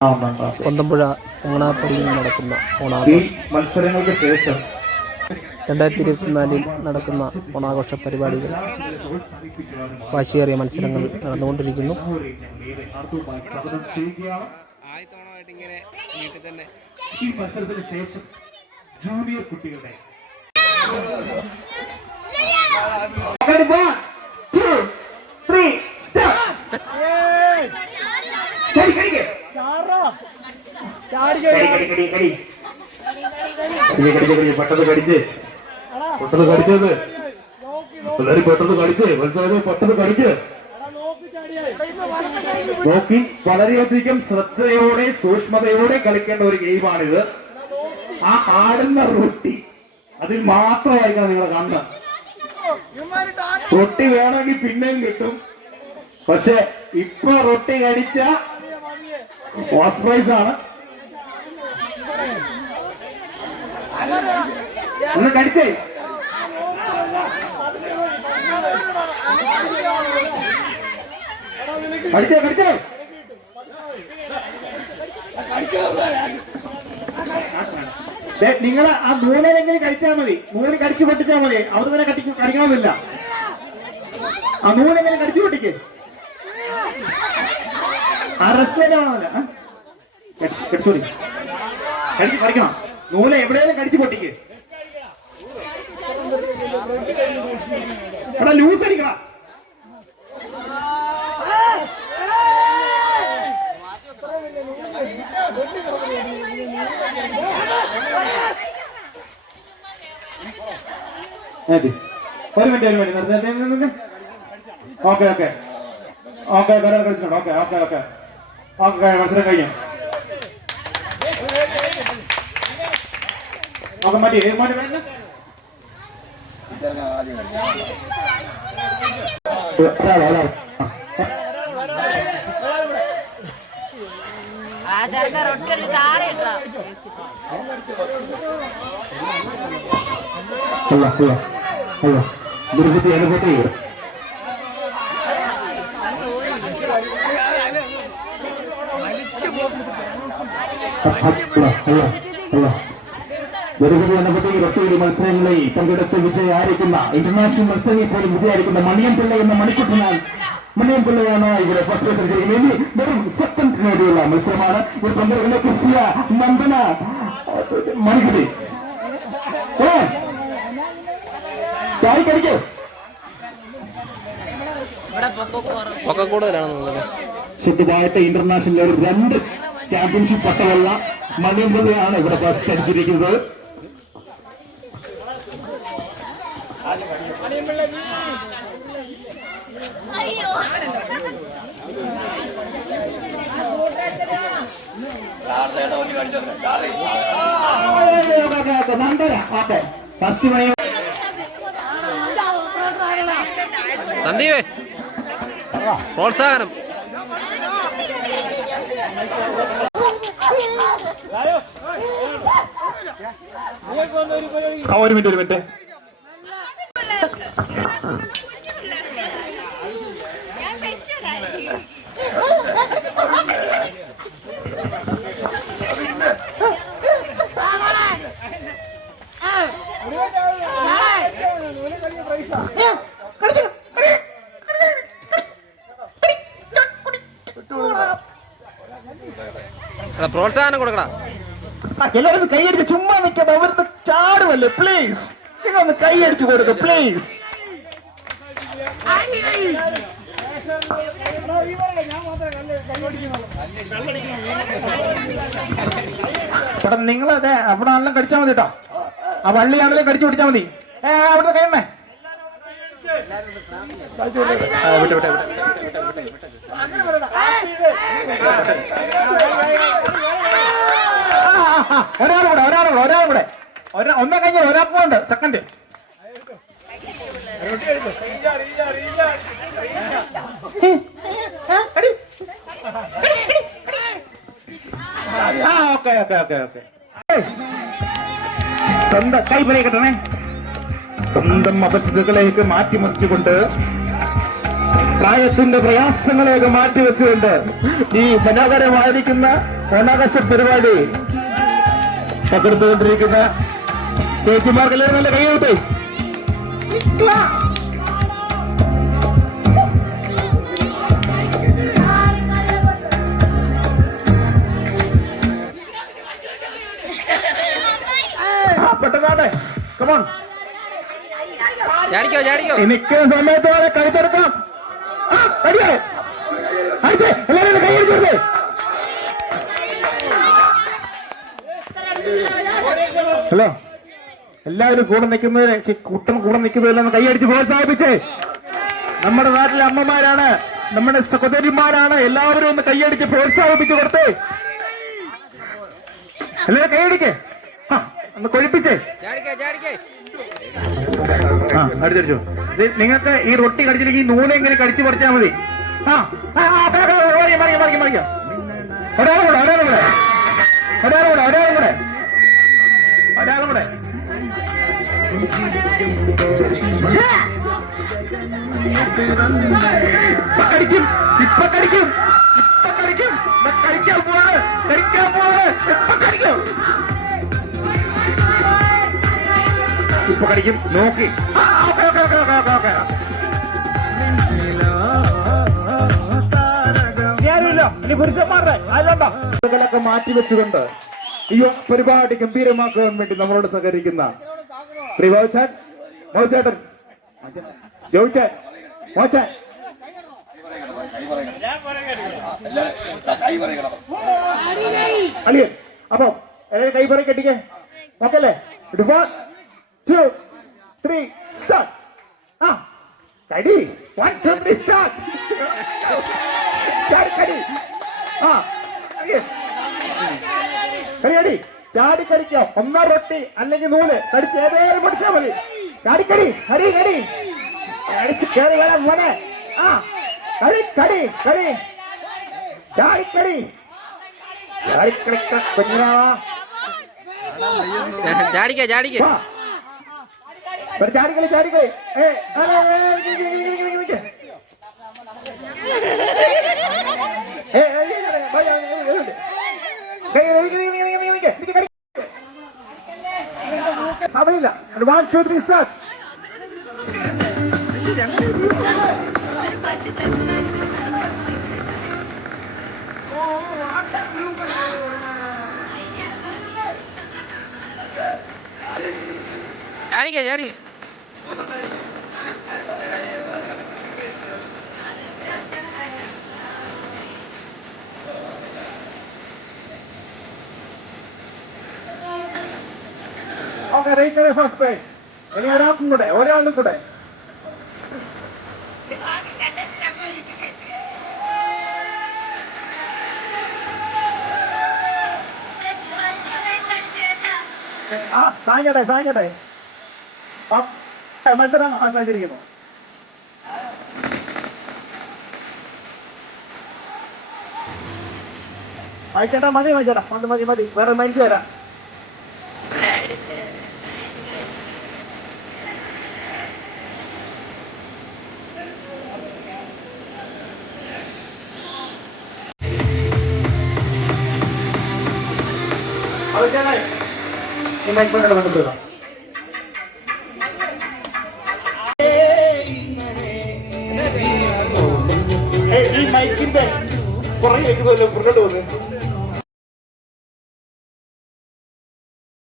കൊന്തമ്പുഴ ഓണാപ്പടിയിൽ നടക്കുന്ന ഓണാഘോഷം. മത്സരങ്ങൾക്ക് ശേഷം രണ്ടായിരത്തി ഇരുപത്തിനാലിൽ നടക്കുന്ന ഓണാഘോഷ പരിപാടികൾ വാശിയേറിയ മത്സരങ്ങൾ നടന്നുകൊണ്ടിരിക്കുന്നു. ഈ മത്സരത്തിന് ശേഷം ജൂനിയർ കുട്ടികളുടെ Ready, one, two, three, start. കടി, കടിക്ക്. കടി, കടി, കടി, കടി. കടി, കടി, കടി, പെട്ടെന്ന് കടിച്ച് പെട്ടെന്ന് കടിച്ചത് പിള്ളേര് പെട്ടെന്ന് കടിച്ച് വലുതായത് പെട്ടെന്ന് കടിച്ച് നോക്കി വളരെയധികം ശ്രദ്ധയോടെ സൂക്ഷ്മതയോടെ കളിക്കേണ്ട ഒരു ഗെയിമാണിത് ആ ആടുന്ന റൊട്ടി അതിൽ മാത്രമായിരിക്കണം നിങ്ങളെ കണ്ണ് റൊട്ടി വേണമെങ്കിൽ പിന്നെയും കിട്ടും പക്ഷെ ഇപ്പൊ റൊട്ടി കടിച്ച ഫസ്റ്റ് പ്രൈസ് ആണ് ഒന്ന് കടിച്ചേ. കടിച്ചേ കടിച്ചേ. നിങ്ങൾ ആ നൂലിലെങ്കിലും കഴിച്ചാൽ മതി? നൂൽ കടിച്ചു പൊട്ടിച്ചാൽ മതി. അവിടെ തന്നെ കടിക്കും കടിക്കണമെന്നില്ല. ആ നൂലെങ്ങനെ കടിച്ചു പൊട്ടിക്കേ? ആ റെസ്റ്റ് ആവണമല്ല കടിച്ചോടി കടിച്ച് കടിക്കണം. നൂൽ എവിടെയെങ്കിലും കടിച്ചു പൊട്ടിക്ക്. എടാ ലൂസ് അടിക്കണം ഒരു മിനിറ്റ് ഒരു മിനിറ്റ്. Okay okay. ഓക്കെ ഒരാൾ കളിച്ചിട്ടുണ്ട്. Okay okay okay. ഓക്കെ മത്സരം കഴിഞ്ഞു. ഓക്കെ മതി മോനെ വേണ്ട ആ ചെറുക്കൻ എടുത്ത് താഴെ ഇട്ടാ അല്ല. അല്ല അല്ല ദുർഗത്തി അനുഭവത്തെ ദുർഗതി അനുഭവത്തെ ഇരട്ടിയിൽ മത്സരങ്ങളിൽ പങ്കെടുത്ത് വിജയായിരിക്കുന്ന ഇന്റർനാഷണൽ മത്സരങ്ങളിൽ പോലും വിജയായിരിക്കുന്ന മണിയം പിള്ള എന്ന മണിക്കുട്ടനാൽ മണിയം പിള്ളയാണ് ഇവിടെ ഫസ്റ്റ് വേണ്ടി വെറും സെക്കൻഡ് നേടിയുള്ള മത്സരമാണ്. ഈ പങ്കെടുക്കുന്ന ക്രിസ്യ നന്ദന മണിക്കുട്ടി. ഏ? ചായ കടിക്കോ. ശുദ്ധമായിട്ട് ഇന്റർനാഷണൽ ഒരു രണ്ട് ചാമ്പ്യൻഷിപ്പ് പട്ടമുള്ള മണിയമ്പള്ളിയാണ് ഇവിടെ ഫസ്റ്റ് അടിച്ചിരിക്കുന്നത്. മണി സന്ദീപേ. പ്രോത്സാഹനം. ഒരു മിനിറ്റ് ഒരു മിനിറ്റ്. പ്രോത്സാഹനം കൊടുക്കണം എല്ലാവരും കൈയടിച്ച് ചുമ്മാ നിൽക്കാതെ അവർക്ക് ചാടുമല്ലേ പ്ലീസ് നിങ്ങൾ ഒന്ന് കൊടുക്ക് പ്ലീസ് ചേട്ടാ നിങ്ങൾ അതെ അവിടെ നല്ല കടിച്ചാൽ മതി കേട്ടോ ആ വള്ളിയാണെങ്കിലും കടിച്ചു പിടിച്ചാൽ മതി. ഏ അവിടെ കഴിയണേ. ഒരാളും കൂടെ ഒരാളും കൂടെ ഒരാളും കൂടെ. ഒന്നേ കഴിഞ്ഞ ഒരാൾക്കും ഉണ്ട് സെക്കൻഡ് ആ ഓക്കെ ഓക്കെ ഓക്കെ ഓക്കെ. സ്വന്തം കൈ പറയട്ടെ സ്വന്തം അപരിസ്ഥിതികളേക്ക് മാറ്റിമറിച്ചുകൊണ്ട് പ്രായത്തിന്റെ പ്രയാസങ്ങളെയൊക്കെ മാറ്റിവെച്ചുകൊണ്ട് ഈ മനോഹരമായിരിക്കുന്ന ഓണാഘോഷ പരിപാടി പങ്കെടുത്തുകൊണ്ടിരിക്കുന്ന ചേച്ചിമാർക്കെല്ലാവരും നല്ല കൈയ്യട്ടെ ആ പെട്ടെന്നാട്ടെ. കമോൺ നിൽക്കുന്ന സമയത്ത് വേറെ കഴുത്തെടുക്കാം ആ അടിയേ. അടിച്ചേ. എല്ലാവരും കൈ അടിച്ചേ ഹലോ. എല്ലാവരും കൂടെ നിൽക്കുന്നവരെ കൂട്ടം കൂടെ നിൽക്കുന്നവരെല്ലാം കൈയടിച്ച് പ്രോത്സാഹിപ്പിച്ചേ. നമ്മുടെ നാട്ടിലെ അമ്മമാരാണ് നമ്മുടെ സഹോദരിമാരാണ് എല്ലാവരും ഒന്ന് കൈയടിച്ച് പ്രോത്സാഹിപ്പിച്ച് കൊടുത്തേ. എല്ലാവരും കൈയടിക്കേ. ഒന്ന് കൊഴിപ്പിച്ചേ. ആ അടിച്ചടിച്ചു നിങ്ങൾക്ക് ഈ റൊട്ടി കടിച്ചില്ലെങ്കിൽ ഈ നൂൽ ഇങ്ങനെ കടിച്ചു പറിച്ചാൽ മതി. ആ മറിക്കാം, മറിക്കാം, മറിക്കാം. ഒരാളും കൂടെ ഒരാളും കൂടെ. ഒരാളും കൂടെ ഒരാളും കൂടെ. കടിക്കും ഇപ്പൊ കടിക്കും ഇപ്പൊ കടിക്കും കടിക്കാൻ പോവാണ് കടിക്കാൻ പോവാണ് ഇപ്പൊ കടിക്കും ഇപ്പൊ കടിക്കും നോക്കി ഓക്കേ, ഓക്കേ, ഇനി പുരുഷന്മാരുടെ ഈ പരിപാടി ഗംഭീരമാക്കാൻ വേണ്ടി നമ്മളോട് സഹകരിക്കുന്ന പ്രിയോചൻ മോചേട്ടൻ ജോയിച്ചാൻ മോച്ചൻ അളിയൻ അപ്പം എല്ലാവരും കൈ പറയും കെട്ടിക്കേ. നോക്കല്ലേ? വൺ ടു ത്രീ സ്റ്റാർട്ട് ആ കടി വൺ ടു ത്രീ സ്റ്റാർട്ട് കടി ആ. കടി കടി ചാടി ഒന്നോ റൊട്ടി അല്ലെങ്കിൽ നൂൽ കടിച്ച് ഏതേലും പിടിച്ചാ മതി കടിക്കടി കടി കടി കടിച്ച് കയറി വരാം മോനെ ആ കടി കടി കടി ചാടിക്കടി ചാടിക്കളിക്ക കുഞ്ഞാവാ ചാടിക്കേ ചാടിക്കേ ചാടിക്കളി ചാടിക്കളി ഏ ഏ. ഏ, ഏ, ഏ, ഏ, ഭയ, ഏ, ഏ, ഏ, ഏ, ഏ, നിക്ക്, നിക്ക്, നിക്ക്, നിക്ക്, നിക്ക്, നിക്ക്, കടി. സമയമില്ല വൺ ടു ത്രീ സ്റ്റാർട്ട് ചാടിക്കേ ചാടി ഓക്കെ റേറ്റ് ഫസ്റ്റ് ഇനി ഒരാൾക്കും കൂടെ ഒരാളും കൂടെ. ആ സാങ്ങിട്ടെ സാങ്ങിട്ടെ മത്സരം മത്സരിക്കുന്നു വായിച്ചേട്ടാ മതി ചേട്ടാ മതി മതി മതി. വേറെ മൈൻഡ് തരാം ഈ മൈക്കിന്റെ പുറകെ വെക്കുന്നതല്ലോ പുറകോട്ട് വന്ന്